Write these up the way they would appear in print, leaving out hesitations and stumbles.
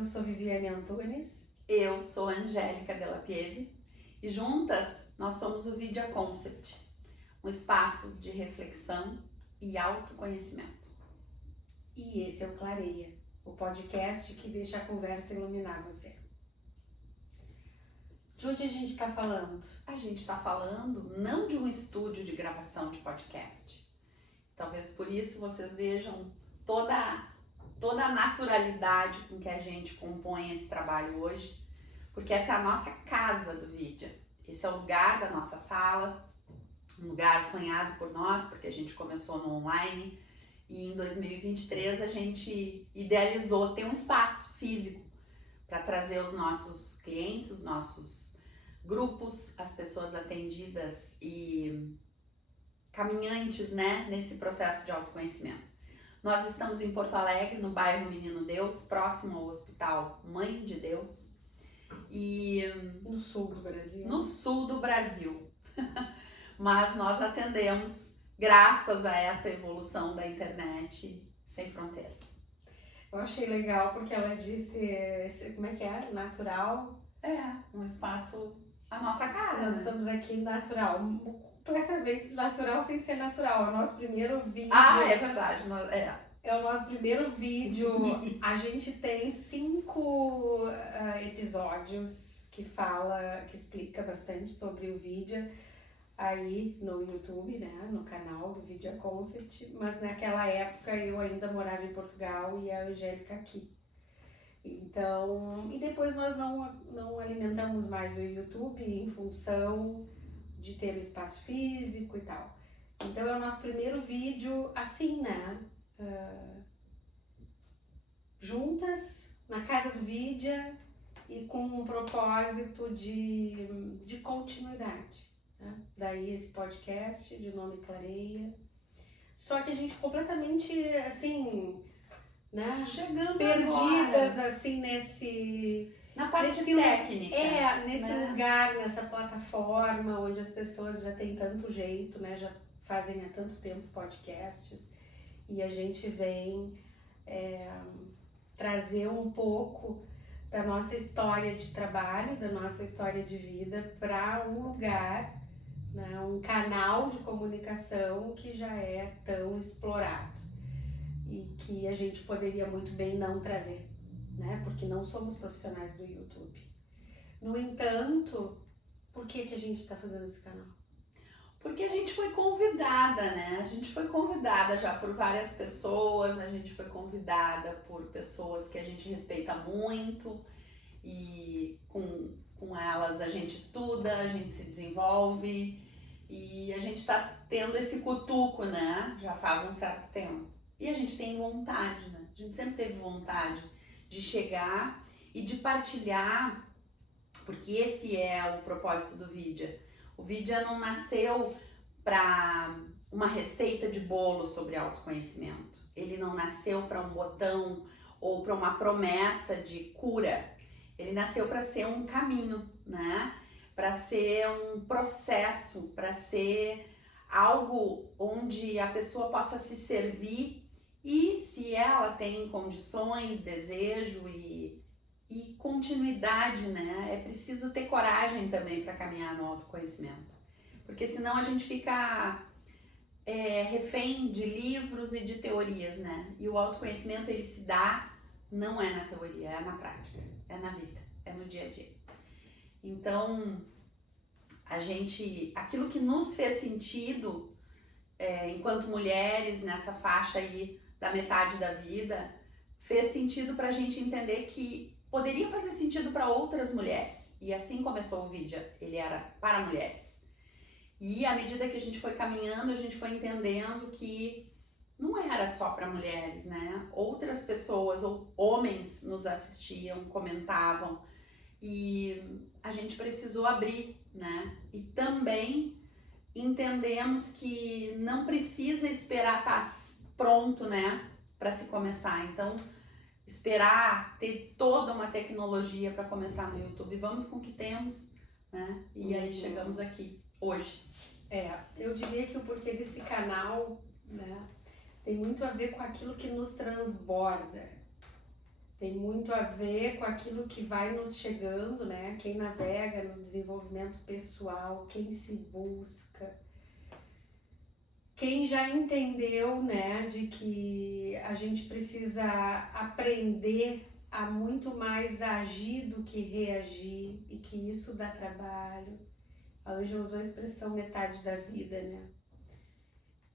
Eu sou Viviane Antunes. Eu sou Angélica Della Pieve e juntas nós somos o Vidia Concept, um espaço de reflexão e autoconhecimento. E esse é o Clareia, o podcast que deixa a conversa iluminar você. De onde a gente está falando? A gente está falando não de um estúdio de gravação de podcast. Talvez por isso vocês vejam toda a naturalidade com que a gente compõe esse trabalho hoje, porque essa é a nossa casa do Vidia. Esse é o lugar da nossa sala, um lugar sonhado por nós, porque a gente começou no online e em 2023 a gente idealizou ter um espaço físico para trazer os nossos clientes, os nossos grupos, as pessoas atendidas e caminhantes, né, nesse processo de autoconhecimento. Nós estamos em Porto Alegre, no bairro Menino Deus, próximo ao Hospital Mãe de Deus. E no sul do Brasil. No sul do Brasil. Mas nós atendemos graças a essa evolução da internet sem fronteiras. Eu achei legal porque ela disse, como é que é? Natural. Um espaço, a nossa cara. Nós estamos aqui natural, completamente natural sem ser natural. É o nosso primeiro vídeo. É verdade. É o nosso primeiro vídeo. A gente tem 5 episódios que explica bastante sobre o Vidia aí no YouTube, né? No canal do Vidia Concept. Mas naquela época eu ainda morava em Portugal e a Angélica aqui. Então, e depois nós não alimentamos mais o YouTube em função de ter o espaço físico e tal. Então é o nosso primeiro vídeo assim, né? Juntas, na casa do Vidia e com um propósito de continuidade, né? Daí esse podcast de nome Clareia. Só que a gente completamente, assim, né? Chegando perdidas, agora. Assim, na parte técnica. Nesse né? lugar, nessa plataforma onde as pessoas já têm tanto jeito, né? Já fazem há tanto tempo podcasts. E a gente vem trazer um pouco da nossa história de trabalho, da nossa história de vida para um lugar, né, um canal de comunicação que já é tão explorado e que a gente poderia muito bem não trazer, né, porque não somos profissionais do YouTube. No entanto, por que a gente está fazendo esse canal? Porque a gente foi convidada, né? A gente foi convidada já por várias pessoas, a gente foi convidada por pessoas que a gente respeita muito e com elas a gente estuda, a gente se desenvolve e a gente tá tendo esse cutuco, né? Já faz um certo tempo. E a gente tem vontade, né? A gente sempre teve vontade de chegar e de partilhar, porque esse é o propósito do Vidia. O Vidia não nasceu para uma receita de bolo sobre autoconhecimento. Ele não nasceu para um botão ou para uma promessa de cura. Ele nasceu para ser um caminho, né? Para ser um processo, para ser algo onde a pessoa possa se servir e, se ela tem condições, desejo e continuidade, né? É preciso ter coragem também para caminhar no autoconhecimento, porque senão a gente fica refém de livros e de teorias, né? E o autoconhecimento ele se dá, não é na teoria, é na prática, é na vida, é no dia a dia. Então, aquilo que nos fez sentido enquanto mulheres nessa faixa aí da metade da vida, fez sentido pra gente entender que poderia fazer sentido para outras mulheres. E assim começou o Vidia, ele era para mulheres. E à medida que a gente foi caminhando, a gente foi entendendo que não era só para mulheres, né? Outras pessoas ou homens nos assistiam, comentavam e a gente precisou abrir, né? E também entendemos que não precisa esperar estar pronto, né? Para se começar. Então, esperar ter toda uma tecnologia para começar no YouTube. Vamos com o que temos, né? E aí chegamos aqui hoje. Eu diria que o porquê desse canal, né, tem muito a ver com aquilo que nos transborda. Tem muito a ver com aquilo que vai nos chegando, né? Quem navega no desenvolvimento pessoal, quem se busca, quem já entendeu, né, de que a gente precisa aprender a muito mais agir do que reagir e que isso dá trabalho. A Ângela usou a expressão metade da vida, né?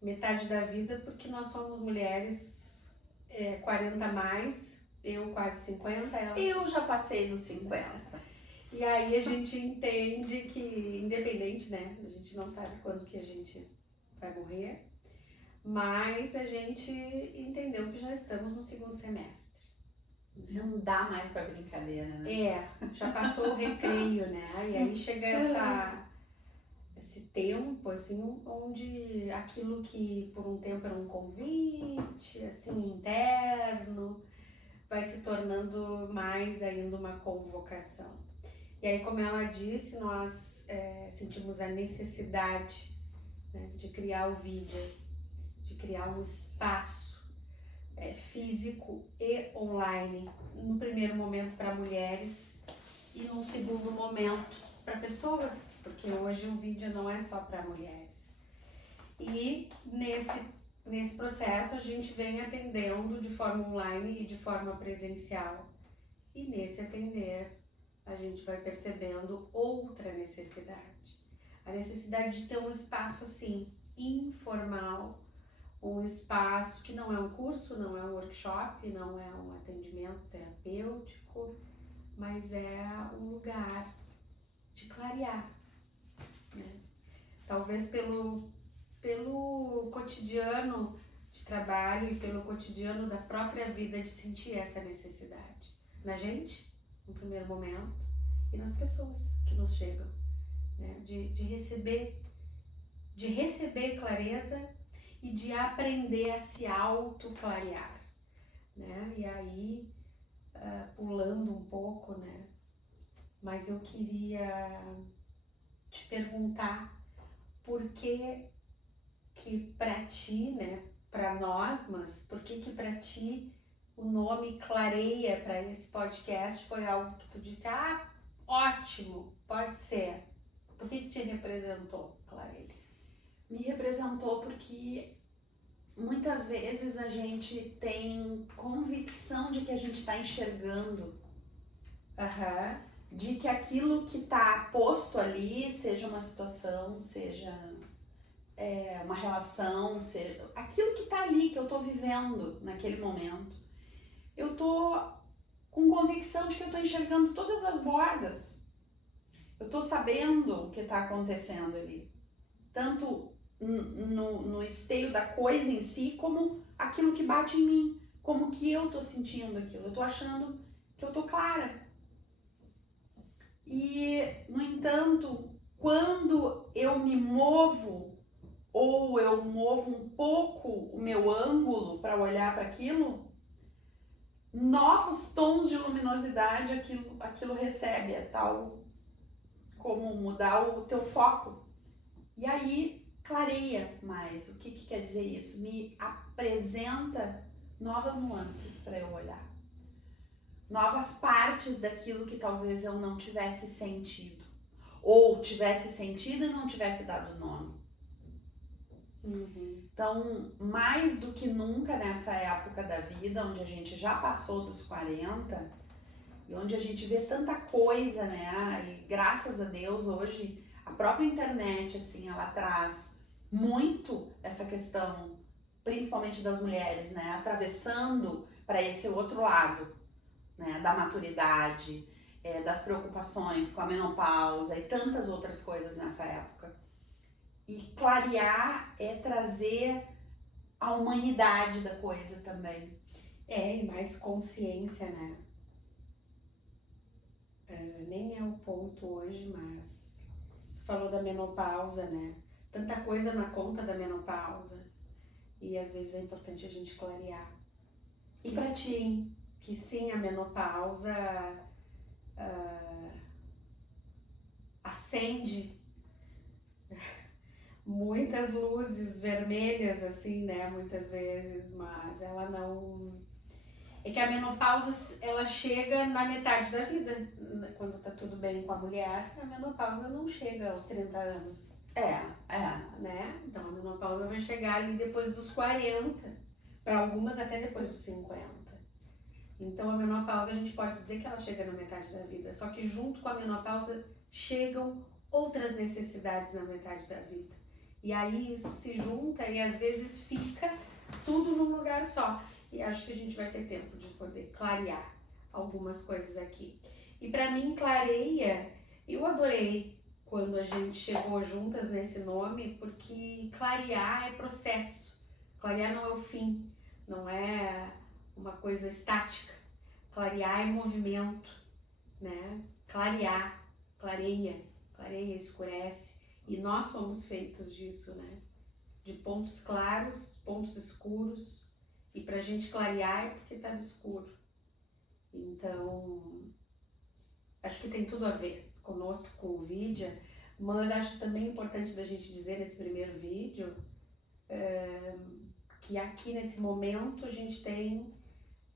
Metade da vida porque nós somos mulheres 40 a mais, eu quase 50, ela... Eu já passei dos 50. E aí a gente entende que, independente, né, a gente não sabe quando que a gente vai morrer, mas a gente entendeu que já estamos no segundo semestre. Não dá mais pra brincadeira, né? Já passou o recreio, né? E aí chega esse tempo, assim, onde aquilo que por um tempo era um convite, assim, interno, vai se tornando mais ainda uma convocação. E aí, como ela disse, nós sentimos a necessidade, né, de criar o Vidya, de criar um espaço físico e online, no primeiro momento para mulheres e num segundo momento para pessoas, porque hoje o Vidya não é só para mulheres. E nesse processo a gente vem atendendo de forma online e de forma presencial. E nesse atender a gente vai percebendo outra necessidade. A necessidade de ter um espaço assim, informal, um espaço que não é um curso, não é um workshop, não é um atendimento terapêutico, mas é um lugar de clarear, né? Talvez pelo cotidiano de trabalho e pelo cotidiano da própria vida de sentir essa necessidade na gente, no primeiro momento, e nas pessoas que nos chegam, né? De receber clareza e de aprender a se autoclarear, né? E aí, pulando um pouco, né? Mas eu queria te perguntar por que pra ti, né? Pra nós, mas por que pra ti o nome Clareia para esse podcast foi algo que tu disse, ótimo, pode ser. Por que te representou, Clareia? Me representou porque muitas vezes a gente tem convicção de que a gente está enxergando, de que aquilo que está posto ali, seja uma situação, seja uma relação, seja aquilo que está ali, que eu estou vivendo naquele momento, eu estou com convicção de que eu estou enxergando todas as bordas, eu estou sabendo o que está acontecendo ali, tanto no esteio da coisa em si, como aquilo que bate em mim, como que eu tô sentindo aquilo, eu tô achando que eu tô clara. E, no entanto, quando eu me movo, ou eu movo um pouco o meu ângulo para olhar para aquilo, novos tons de luminosidade aquilo recebe, é tal como mudar o teu foco. E aí, clareia mais. O que quer dizer isso? Me apresenta novas nuances para eu olhar. Novas partes daquilo que talvez eu não tivesse sentido. Ou tivesse sentido e não tivesse dado nome. Então, mais do que nunca nessa época da vida, onde a gente já passou dos 40, e onde a gente vê tanta coisa, né? E graças a Deus, hoje, a própria internet, assim, ela traz muito essa questão, principalmente das mulheres, né? Atravessando para esse outro lado, né? Da maturidade, das preocupações com a menopausa e tantas outras coisas nessa época. E clarear é trazer a humanidade da coisa também. E mais consciência, né? Nem é o ponto hoje, mas tu falou da menopausa, né? Tanta coisa na conta da menopausa e às vezes é importante a gente clarear. E pra ti? Que sim, a menopausa acende muitas luzes vermelhas, assim, né? Muitas vezes, mas ela não... é que a menopausa, ela chega na metade da vida. Quando tá tudo bem com a mulher, a menopausa não chega aos 30 anos. Né? Então a menopausa vai chegar ali depois dos 40, para algumas até depois dos 50. Então a menopausa a gente pode dizer que ela chega na metade da vida, só que junto com a menopausa chegam outras necessidades na metade da vida. E aí isso se junta e às vezes fica tudo num lugar só. E acho que a gente vai ter tempo de poder clarear algumas coisas aqui. E para mim, clareia, eu adorei quando a gente chegou juntas nesse nome, porque clarear é processo. Clarear não é o fim, não é uma coisa estática. Clarear é movimento, né? Clarear, clareia, escurece. E nós somos feitos disso, né? De pontos claros, pontos escuros. E pra gente clarear é porque estava escuro. Então, acho que tem tudo a ver conosco, com o vídeo, mas acho também importante da gente dizer nesse primeiro vídeo que aqui nesse momento a gente tem,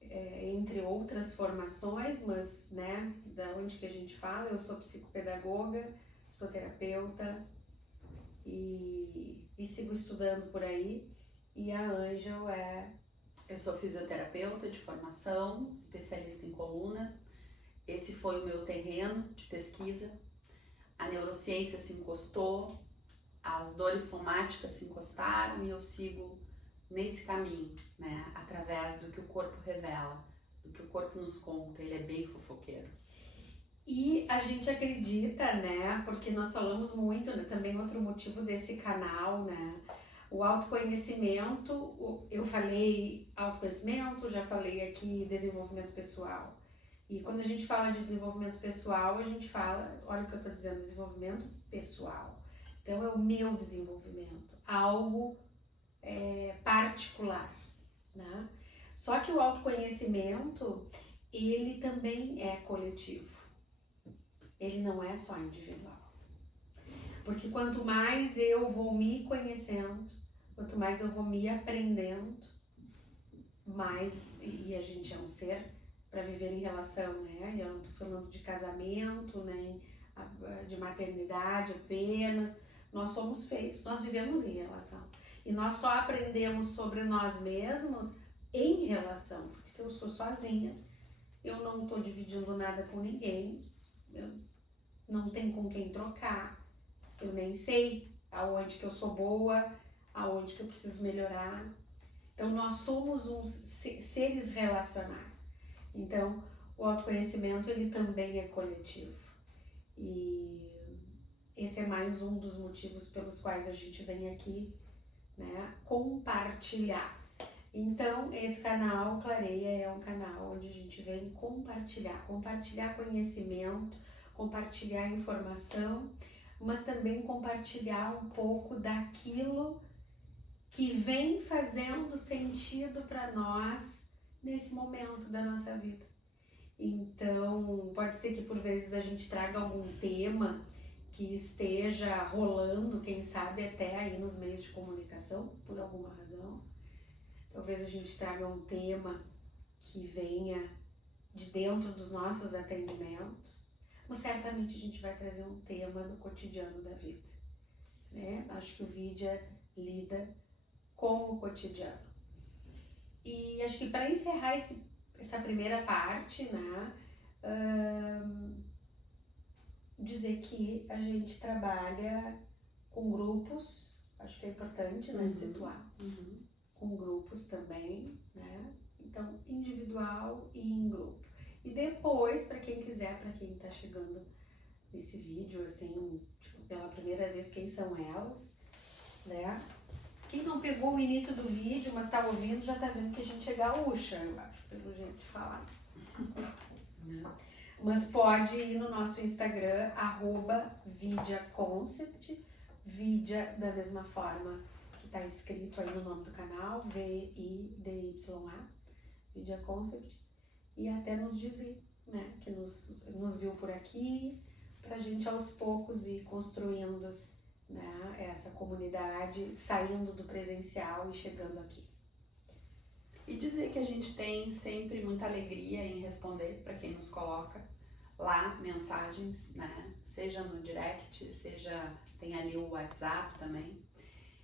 entre outras formações, mas né, da onde que a gente fala, eu sou psicopedagoga, sou terapeuta e sigo estudando por aí, e a Ângel Eu sou fisioterapeuta de formação, especialista em coluna. Esse foi o meu terreno de pesquisa. A neurociência se encostou, as dores somáticas se encostaram e eu sigo nesse caminho, né? Através do que o corpo revela, do que o corpo nos conta. Ele é bem fofoqueiro. E a gente acredita, né? Porque nós falamos muito, né? Também outro motivo desse canal, né? O autoconhecimento, eu falei autoconhecimento, já falei aqui desenvolvimento pessoal. E quando a gente fala de desenvolvimento pessoal, a gente fala, olha o que eu tô dizendo, desenvolvimento pessoal. Então é o meu desenvolvimento, algo particular, né? Só que o autoconhecimento, ele também é coletivo. Ele não é só individual. Porque quanto mais eu vou me conhecendo, quanto mais eu vou me aprendendo, mais, e a gente é um ser para viver em relação, né? Eu não tô falando de casamento, nem de maternidade apenas. Nós somos feitos, nós vivemos em relação. E nós só aprendemos sobre nós mesmos em relação. Porque se eu sou sozinha, eu não tô dividindo nada com ninguém, eu não tenho com quem trocar. Eu nem sei aonde que eu sou boa, aonde que eu preciso melhorar. Então, nós somos seres relacionais. Então, o autoconhecimento, ele também é coletivo. E esse é mais um dos motivos pelos quais a gente vem aqui, né, compartilhar. Então, esse canal Clareia é um canal onde a gente vem compartilhar conhecimento, compartilhar informação, mas também compartilhar um pouco daquilo que vem fazendo sentido para nós nesse momento da nossa vida. Então, pode ser que por vezes a gente traga algum tema que esteja rolando, quem sabe até aí nos meios de comunicação, por alguma razão. Talvez a gente traga um tema que venha de dentro dos nossos atendimentos, mas certamente a gente vai trazer um tema do cotidiano da vida, né? Acho que o vídeo lida com o cotidiano. E acho que para encerrar essa primeira parte, né, dizer que a gente trabalha com grupos, acho que é importante, né, situar, com grupos também, né, então individual e em grupo. E depois, para quem quiser, para quem tá chegando nesse vídeo, assim, tipo, pela primeira vez, quem são elas, né, quem não pegou o início do vídeo, mas tá ouvindo, já tá vendo que a gente é gaúcha, eu acho, pelo jeito de falar. Mas pode ir no nosso Instagram, @vidiaconcept, Vidia da mesma forma que tá escrito aí no nome do canal, VIDYA, Vidia Concept, e até nos dizer, né, que nos viu por aqui, pra gente aos poucos ir construindo, né, essa comunidade, saindo do presencial e chegando aqui. E dizer que a gente tem sempre muita alegria em responder para quem nos coloca lá mensagens, né? Seja no direct, seja tem ali o WhatsApp também.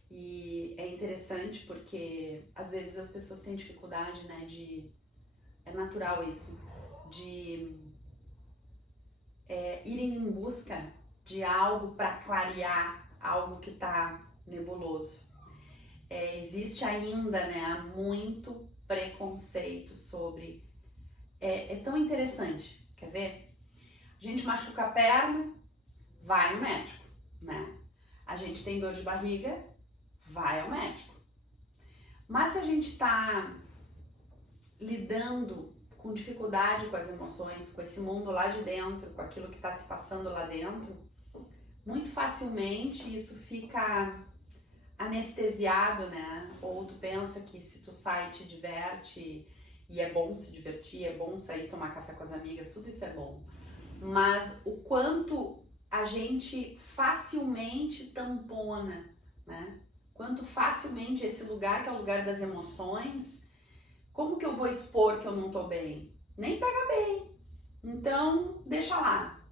E é interessante porque às vezes as pessoas têm dificuldade, né, é natural isso, de irem em busca de algo para clarear algo que está nebuloso. Existe ainda, né, muito preconceito sobre... É tão interessante, quer ver? A gente machuca a perna, vai no médico, né? A gente tem dor de barriga, vai ao médico. Mas se a gente está lidando com dificuldade com as emoções, com esse mundo lá de dentro, com aquilo que está se passando lá dentro, muito facilmente isso fica anestesiado, né? Ou tu pensa que se tu sai te diverte, e é bom se divertir, é bom sair tomar café com as amigas, tudo isso é bom. Mas o quanto a gente facilmente tampona, né? Quanto facilmente esse lugar que é o lugar das emoções, como que eu vou expor que eu não tô bem? Nem pega bem. Então, deixa lá.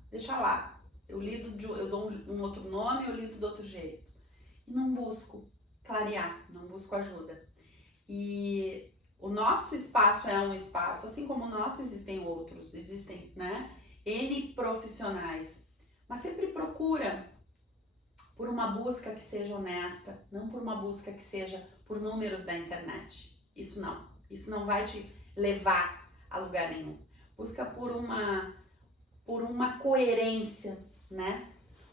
Eu dou um outro nome, eu lido do outro jeito. E não busco clarear, não busco ajuda. E o nosso espaço é um espaço, assim como o nosso existem outros, existem, né, N profissionais. Mas sempre procura por uma busca que seja honesta, não por uma busca que seja por números da internet. Isso não vai te levar a lugar nenhum. Busca por uma coerência, né?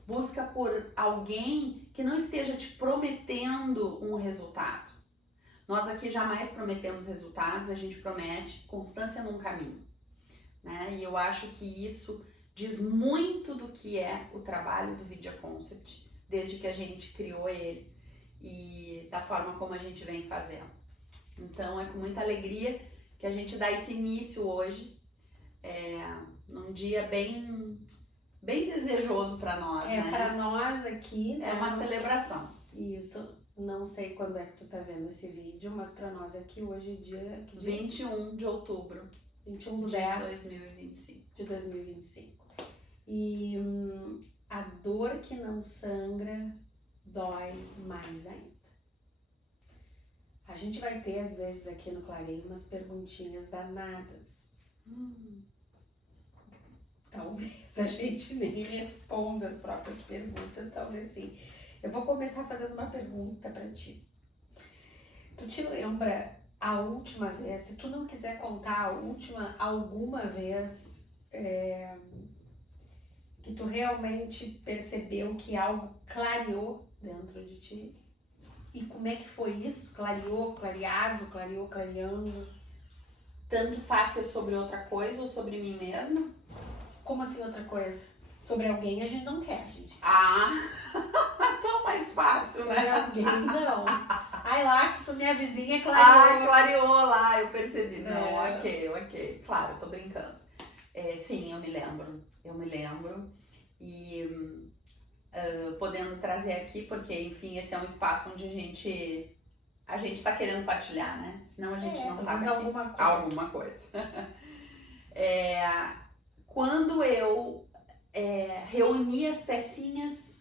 Busca por alguém que não esteja te prometendo um resultado. Nós aqui jamais prometemos resultados, a gente promete constância num caminho, né? E eu acho que isso diz muito do que é o trabalho do Vidya Concept, desde que a gente criou ele e da forma como a gente vem fazendo. Então é com muita alegria que a gente dá esse início hoje, num dia bem desejoso para nós, né? Para nós aqui, né? É uma celebração. Isso, não sei quando é que tu tá vendo esse vídeo, mas para nós aqui hoje é dia... 21 de outubro 21 de 10 2025. De 2025. E a dor que não sangra dói mais ainda. A gente vai ter, às vezes, aqui no Clareio, umas perguntinhas danadas. Talvez a gente nem responda as próprias perguntas, talvez sim. Eu vou começar fazendo uma pergunta pra ti. Tu te lembra a última vez, se tu não quiser contar alguma vez que tu realmente percebeu que algo clareou dentro de ti? E como é que foi isso? Clareou, clareado, clareou, clareando? Tanto faz ser sobre outra coisa ou sobre mim mesma? Como assim outra coisa? Sobre alguém a gente não quer, gente. Tão mais fácil, Sobre né? alguém não. Ai lá que tu minha vizinha clareou. Clareou lá, eu percebi. Não, ok. Claro, eu tô brincando. Sim, eu me lembro. E podendo trazer aqui, porque, enfim, esse é um espaço onde a gente tá querendo partilhar, né? Senão a gente não tá aqui. Alguma coisa. Quando eu reuni as pecinhas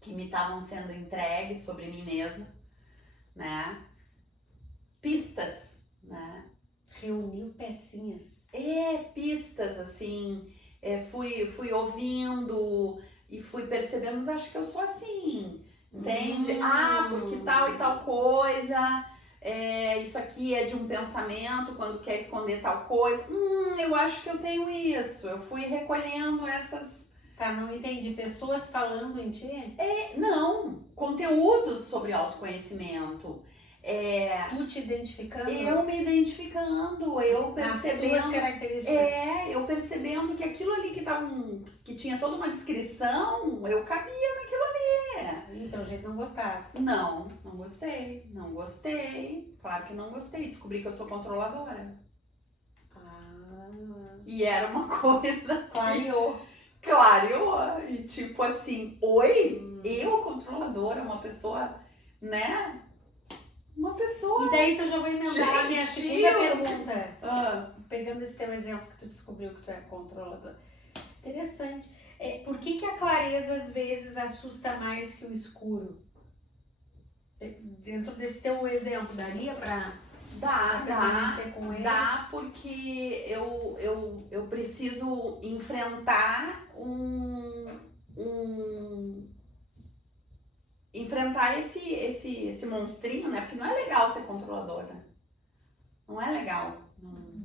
que me estavam sendo entregues sobre mim mesma, né? Pistas, né? Reuniu pecinhas. Pistas, assim, fui ouvindo e fui percebendo, mas acho que eu sou assim, entende? Porque tal e tal coisa, isso aqui é de um pensamento, quando quer esconder tal coisa, eu acho que eu tenho isso, eu fui recolhendo essas... Tá, não entendi. Pessoas falando em ti? Não, conteúdos sobre autoconhecimento. Tu te identificando? Eu me identificando, eu percebendo. As tuas características. Eu percebendo que aquilo ali que tinha toda uma descrição, eu cabia naquilo ali. E pelo jeito não gostava. Não gostei. Claro que não gostei. Descobri que eu sou controladora. E era uma coisa. Clareou. E tipo assim, eu controladora, uma pessoa, né? Uma pessoa... E daí tu já vai emendar a minha segunda pergunta. Pegando esse teu exemplo que tu descobriu que tu é controlador. Interessante. Por que a clareza às vezes assusta mais que o escuro? Dentro desse teu exemplo, daria pra permanecer com ele? Dá, porque eu preciso enfrentar enfrentar esse monstrinho, né? Porque não é legal ser controladora. Não é legal.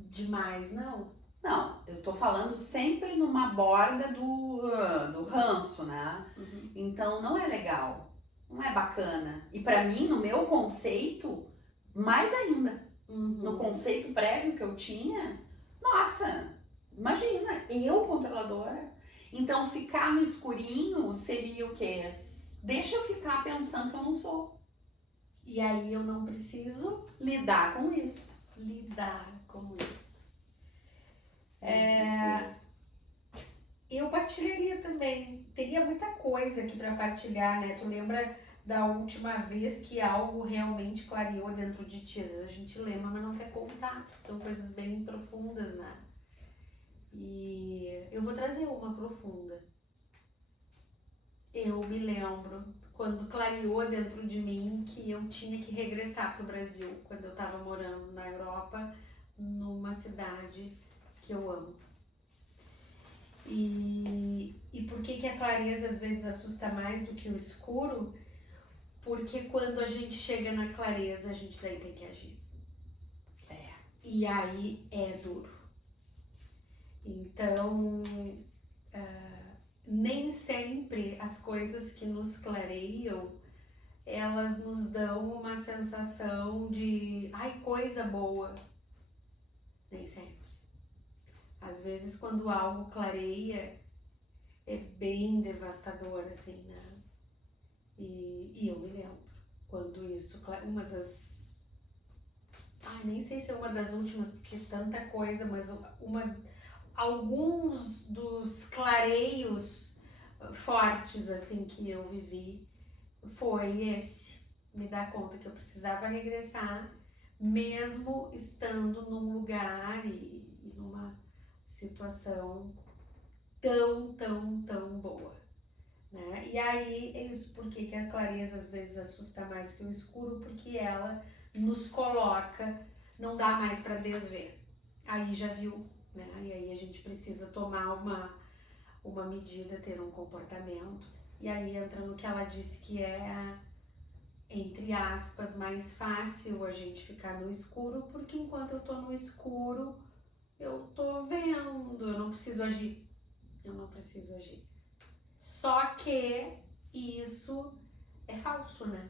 Demais, não? Não, eu tô falando sempre numa borda do ranço, né? Uhum. Então não é legal, não é bacana. E pra mim, no meu conceito, mais ainda. No conceito prévio que eu tinha, nossa, imagina, eu controladora. Então ficar no escurinho seria o quê? Deixa eu ficar pensando que eu não sou. E aí eu não preciso lidar com isso. Eu partilharia também. Teria muita coisa aqui para partilhar, né? Tu lembra da última vez que algo realmente clareou dentro de ti? Às vezes a gente lembra, mas não quer contar. São coisas bem profundas, né? E eu vou trazer uma profunda. Eu me lembro quando clareou dentro de mim que eu tinha que regressar pro Brasil, quando eu estava morando na Europa, numa cidade que eu amo. E por que a clareza às vezes assusta mais do que o escuro? Porque quando a gente chega na clareza, a gente daí tem que agir. E aí é duro. Então, nem sempre as coisas que nos clareiam, elas nos dão uma sensação de, ai, coisa boa. Nem sempre. Às vezes, quando algo clareia, é bem devastador, assim, né? E eu me lembro quando isso, uma das... nem sei se é uma das últimas, porque tanta coisa, mas alguns dos clareios fortes, assim, que eu vivi, foi esse. Me dar conta que eu precisava regressar, mesmo estando num lugar e numa situação tão boa, né? E aí é isso, porque a clareza às vezes assusta mais que o escuro, porque ela nos coloca, não dá mais para desver. Aí já viu, né? E aí a gente precisa tomar uma medida, ter um comportamento. E aí entra no que ela disse que é, entre aspas, mais fácil a gente ficar no escuro, porque enquanto eu tô no escuro, eu tô vendo, eu não preciso agir. Só que isso é falso, né?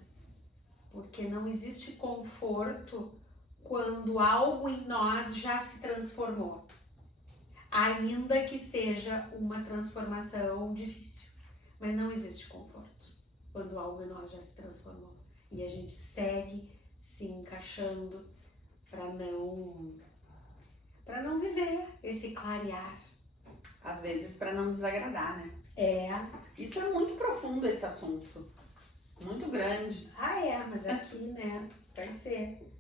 Porque não existe conforto quando algo em nós já se transformou. Ainda que seja uma transformação difícil. Mas não existe conforto quando algo em nós já se transformou. E a gente segue se encaixando para não viver esse clarear. Às vezes para não desagradar, né? Isso é muito profundo, esse assunto. Muito grande. Mas aqui, né, vai ser.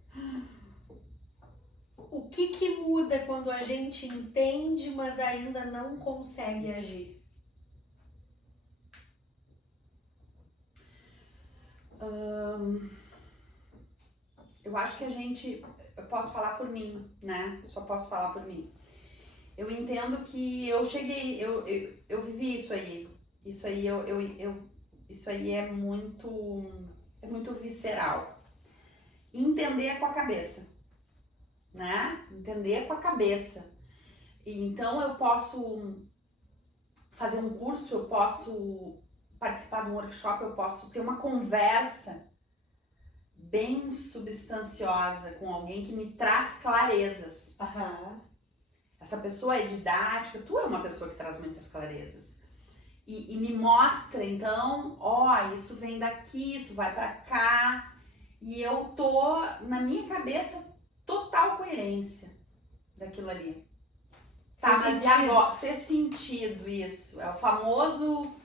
O que muda quando a gente entende, mas ainda não consegue agir? Eu acho que eu posso falar por mim, né? Só posso falar por mim. Eu entendo que eu cheguei, eu vivi isso aí. Isso aí é muito visceral. Entender é com a cabeça, né? Entender é com a cabeça. E então eu posso fazer um curso, eu posso participar de um workshop, eu posso ter uma conversa bem substanciosa com alguém que me traz clarezas. Essa pessoa é didática, tu é uma pessoa que traz muitas clarezas. E me mostra, então, isso vem daqui, isso vai pra cá. E eu tô, na minha cabeça, total coerência daquilo ali. Mas e agora? Fez sentido isso. É o famoso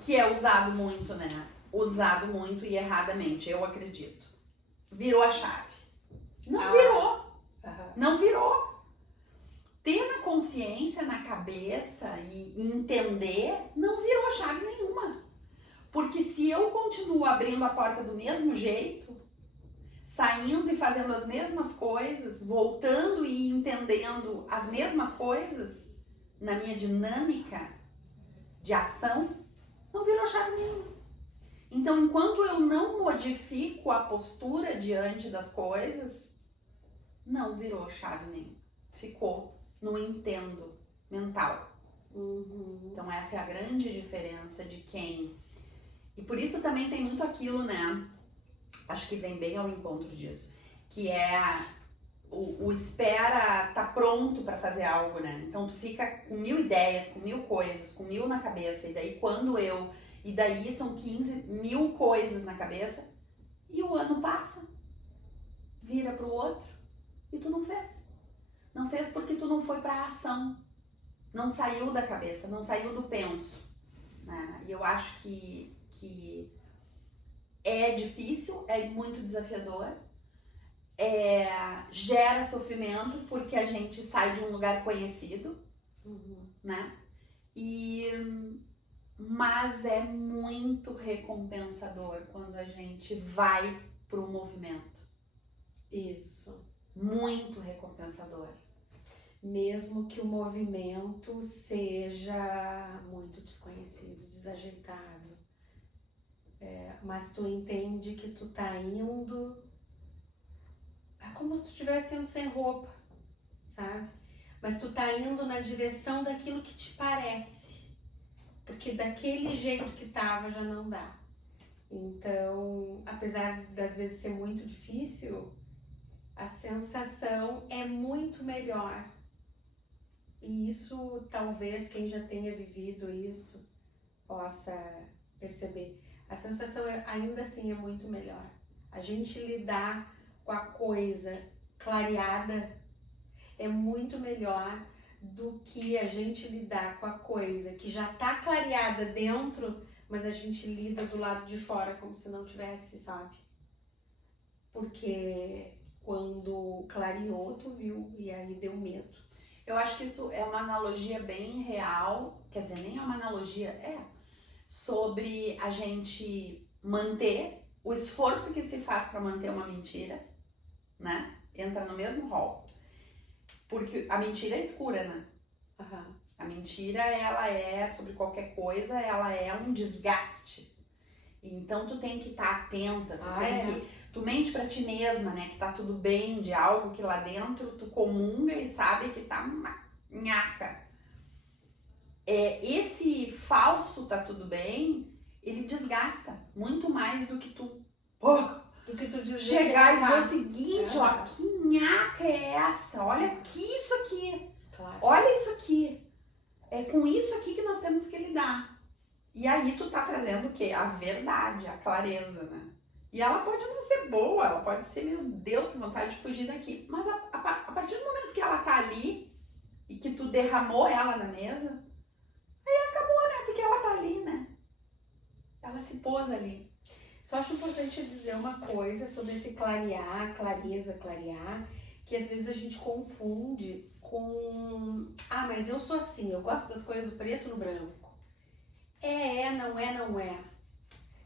que é usado muito, né? Usado muito e erradamente, eu acredito. virou a chave. Não Aham. não virou. Ter na consciência, na cabeça e entender, não virou chave nenhuma. Porque se eu continuo abrindo a porta do mesmo jeito, saindo e fazendo as mesmas coisas, voltando e entendendo as mesmas coisas, na minha dinâmica de ação, não virou chave nenhuma. Então, enquanto eu não modifico a postura diante das coisas, não virou chave nenhuma. Ficou no entendo mental. Então essa é a grande diferença de quem... E por isso também tem muito aquilo, né? Acho que vem bem ao encontro disso. Que é o espera tá pronto para fazer algo, né? Então tu fica com 1000 ideias, com 1000 coisas, com 1000 na cabeça. E daí são 15.000 coisas na cabeça. E o ano passa. Vira pro outro. E tu não fez. Não fez porque tu não foi pra ação. Não saiu da cabeça, não saiu do penso. Né? E eu acho que é difícil, é muito desafiador. Gera sofrimento porque a gente sai de um lugar conhecido. Né? Mas é muito recompensador quando a gente vai pro movimento. Isso. Muito recompensador. Mesmo que o movimento seja muito desconhecido, desajeitado. Mas tu entende que tu tá indo... É como se tu estivesse indo sem roupa, sabe? Mas tu tá indo na direção daquilo que te parece. Porque daquele jeito que tava já não dá. Então, apesar das vezes ser muito difícil, a sensação é muito melhor. E isso, talvez, quem já tenha vivido isso possa perceber. A sensação ainda assim é muito melhor. A gente lidar com a coisa clareada é muito melhor do que a gente lidar com a coisa que já tá clareada dentro, mas a gente lida do lado de fora como se não tivesse, sabe? Porque quando clareou, tu viu, e aí deu medo. Eu acho que isso é uma analogia bem real, quer dizer, nem é uma analogia, sobre a gente manter o esforço que se faz para manter uma mentira, né? Entra no mesmo rol. Porque a mentira é escura, né? A mentira, ela é, sobre qualquer coisa, ela é um desgaste. Então tu tem que estar atenta, tu mente pra ti mesma, né, que tá tudo bem de algo que lá dentro tu comunga e sabe que tá uma nhaca. Esse falso tá tudo bem, ele desgasta muito mais do que tu chegar e dizer o seguinte, ó, que nhaca é essa? Olha aqui isso aqui, olha isso aqui, é com isso aqui que nós temos que lidar. E aí tu tá trazendo o quê? A verdade, a clareza, né? E ela pode não ser boa, ela pode ser, meu Deus, que vontade de fugir daqui. Mas a partir do momento que ela tá ali e que tu derramou ela na mesa, aí acabou, né? Porque ela tá ali, né? Ela se pôs ali. Só acho importante dizer uma coisa sobre esse clarear, que às vezes a gente confunde com... mas eu sou assim, eu gosto das coisas do preto no branco. Não é.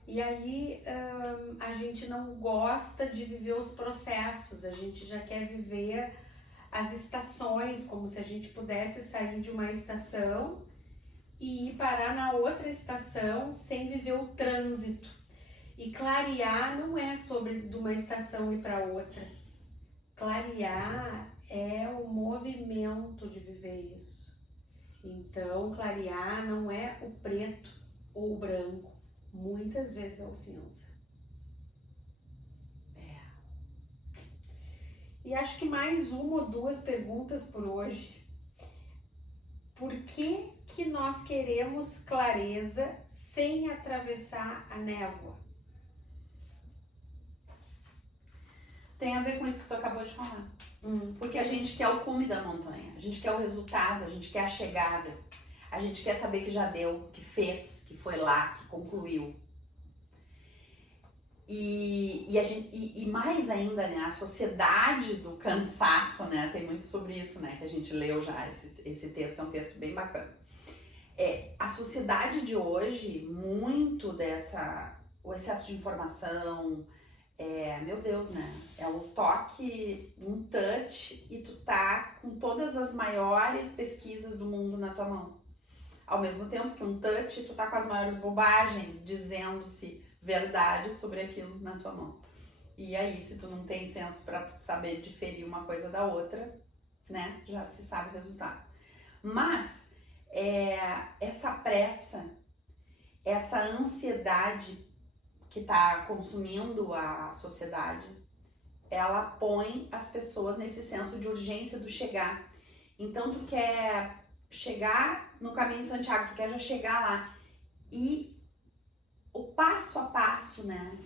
E aí a gente não gosta de viver os processos, a gente já quer viver as estações, como se a gente pudesse sair de uma estação e ir parar na outra estação sem viver o trânsito. E clarear não é sobre de uma estação ir para outra. Clarear é o movimento de viver isso. Então, clarear não é o preto ou o branco. Muitas vezes é o cinza. E acho que mais uma ou duas perguntas por hoje. Por que nós queremos clareza sem atravessar a névoa? Tem a ver com isso que tu acabou de falar. Porque a gente quer o cume da montanha, a gente quer o resultado, a gente quer a chegada, a gente quer saber que já deu, que fez, que foi lá, que concluiu. E mais ainda, né, a sociedade do cansaço, né, tem muito sobre isso, né, que a gente leu já, esse texto é um texto bem bacana. A sociedade de hoje, muito o excesso de informação, meu Deus, né, é o toque, um touch, e tu tá com todas as maiores pesquisas do mundo na tua mão. Ao mesmo tempo que um touch, tu tá com as maiores bobagens, dizendo-se verdade sobre aquilo na tua mão. E aí, se tu não tem senso para saber diferir uma coisa da outra, né, já se sabe o resultado. Mas essa pressa, essa ansiedade que está consumindo a sociedade, ela põe as pessoas nesse senso de urgência do chegar. Então tu quer chegar no caminho de Santiago, tu quer já chegar lá. E o passo a passo, né?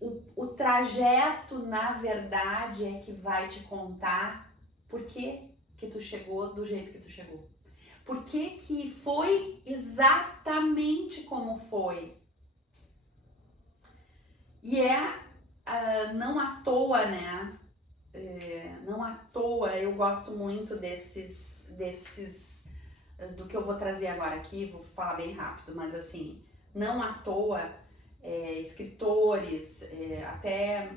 O trajeto, na verdade, é que vai te contar por que tu chegou do jeito que tu chegou. Por que foi exatamente como foi. E não à toa, né? Não à toa, eu gosto muito desses do que eu vou trazer agora aqui, vou falar bem rápido, mas assim, não à toa, escritores, até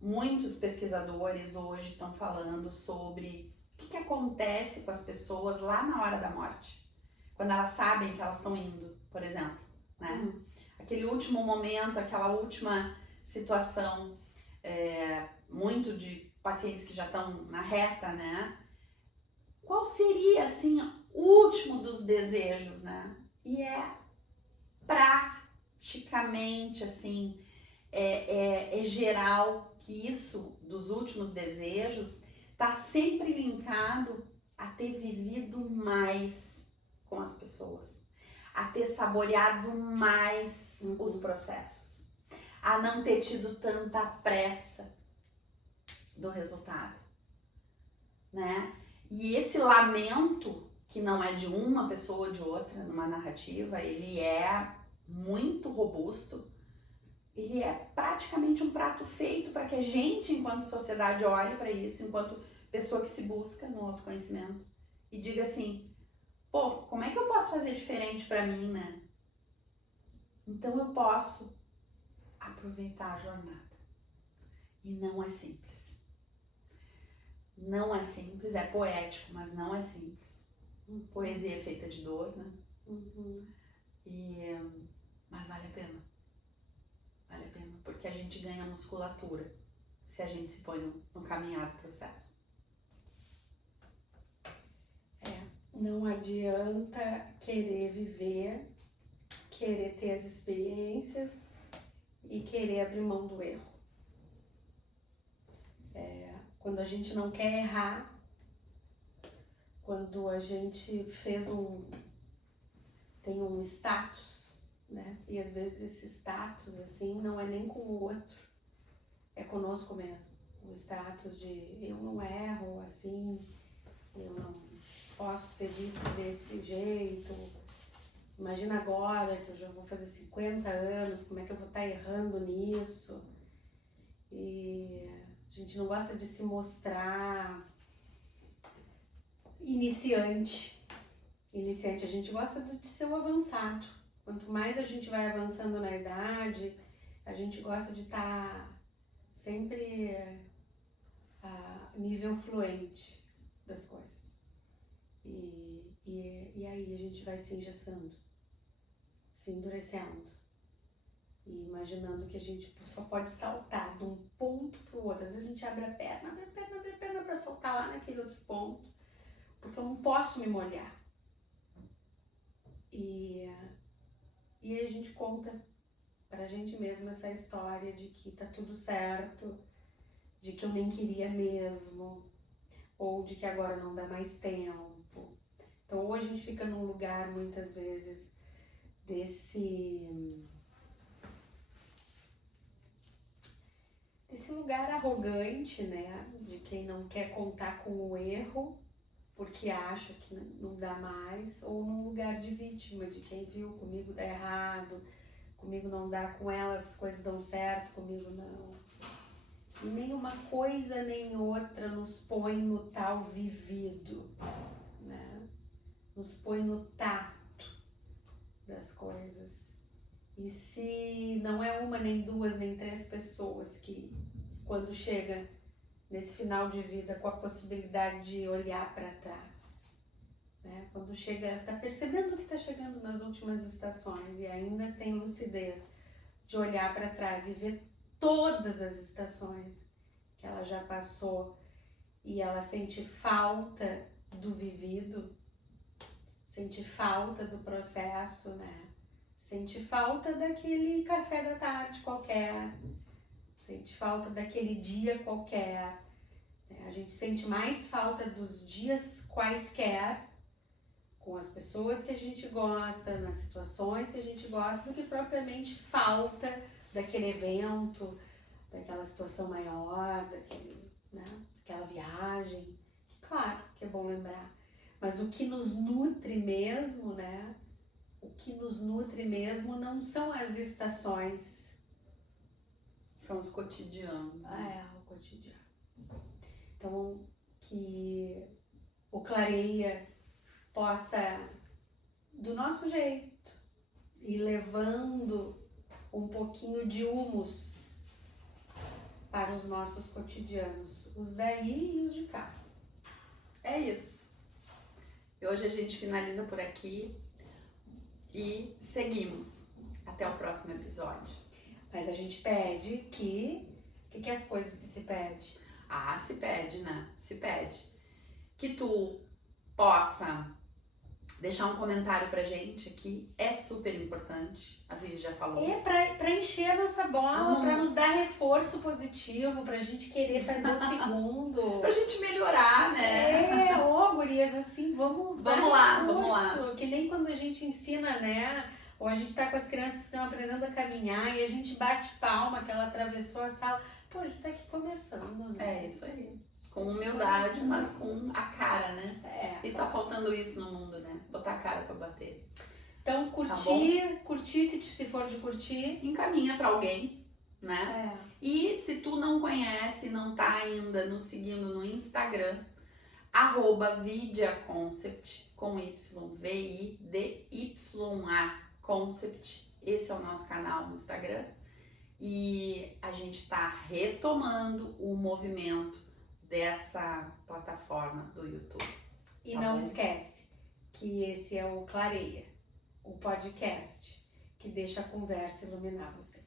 muitos pesquisadores hoje estão falando sobre o que acontece com as pessoas lá na hora da morte, quando elas sabem que elas estão indo, por exemplo, né? Aquele último momento, aquela última situação, muito de pacientes que já estão na reta, né? Qual seria, assim, o último dos desejos, né? E praticamente, assim, é geral que isso, dos últimos desejos, tá sempre linkado a ter vivido mais com as pessoas, a ter saboreado mais os processos, a não ter tido tanta pressa do resultado, né? E esse lamento, que não é de uma pessoa ou de outra numa narrativa, ele é muito robusto, ele é praticamente um prato feito para que a gente, enquanto sociedade, olhe para isso, enquanto pessoa que se busca no autoconhecimento e diga assim, pô, como é que eu posso fazer diferente para mim, né? Então eu posso aproveitar a jornada. E não é simples. Não é simples, é poético, mas não é simples. Poesia é feita de dor, né? Mas vale a pena. Vale a pena, porque a gente ganha musculatura se a gente se põe no caminhar do processo. Não adianta querer viver, querer ter as experiências e querer abrir mão do erro. Quando a gente não quer errar, quando a gente tem um status, né? E às vezes esse status, assim, não é nem com o outro, é conosco mesmo. O status de eu não erro, assim, eu não posso ser vista desse jeito. Imagina agora que eu já vou fazer 50 anos, como é que eu vou estar errando nisso? E a gente não gosta de se mostrar iniciante, a gente gosta de ser o avançado. Quanto mais a gente vai avançando na idade, a gente gosta de estar sempre a nível fluente das coisas. E aí a gente vai se engessando, se endurecendo e imaginando que a gente só pode saltar de um ponto para o outro. Às vezes a gente abre a perna para saltar lá naquele outro ponto, porque eu não posso me molhar. E aí a gente conta pra gente mesmo essa história de que tá tudo certo, de que eu nem queria mesmo, ou de que agora não dá mais tempo. Então ou a gente fica num lugar muitas vezes desse lugar arrogante, né, de quem não quer contar com o erro porque acha que não dá mais, ou num lugar de vítima, de quem viu comigo dá errado, comigo não dá, com ela as coisas dão certo, comigo não. E nem uma coisa nem outra nos põe no tal vivido, né? Nos põe no tato das coisas. E se não é uma, nem duas, nem três pessoas que, quando chega nesse final de vida com a possibilidade de olhar para trás, né? Quando chega, está percebendo que está chegando nas últimas estações e ainda tem lucidez de olhar para trás e ver todas as estações que ela já passou e ela sente falta do vivido, sente falta do processo, né? Sente falta daquele café da tarde qualquer, sente falta daquele dia qualquer, né? A gente sente mais falta dos dias quaisquer, com as pessoas que a gente gosta, nas situações que a gente gosta, do que propriamente falta daquele evento, daquela situação maior, daquele, né? Aquela viagem. Claro que é bom lembrar, mas o que nos nutre mesmo, né? O que nos nutre mesmo não são as estações. São os cotidianos. É, o cotidiano. Então, que o Clareia possa, do nosso jeito, ir levando um pouquinho de humus para os nossos cotidianos, os daí e os de cá. É isso. E hoje a gente finaliza por aqui e seguimos até o próximo episódio. Mas a gente pede que... O que é as coisas que se pede? Ah, se pede, né? Se pede. Que tu possa deixar um comentário pra gente aqui. É super importante. A Vivi já falou. É pra encher a nossa bola, pra nos dar reforço positivo, pra gente querer fazer o segundo. Pra gente melhorar, né? Gurias, assim, vamos lá, reforço, vamos lá. Que nem quando a gente ensina, né? Ou a gente tá com as crianças que estão aprendendo a caminhar e a gente bate palma que ela atravessou a sala. Pô, a gente tá aqui começando, né? É isso aí. Com humildade, mas com a cara, né? E tá faltando isso no mundo, né? Botar a cara pra bater. Então, curtir se for de curtir. Encaminha pra alguém, né? E se tu não conhece, não tá ainda nos seguindo no Instagram, @vidiaconcept, com Y, VIDYA Concept. Esse é o nosso canal no Instagram. E a gente tá retomando o movimento dessa plataforma do YouTube. E não esquece que esse é o Clareia, o podcast que deixa a conversa iluminar você.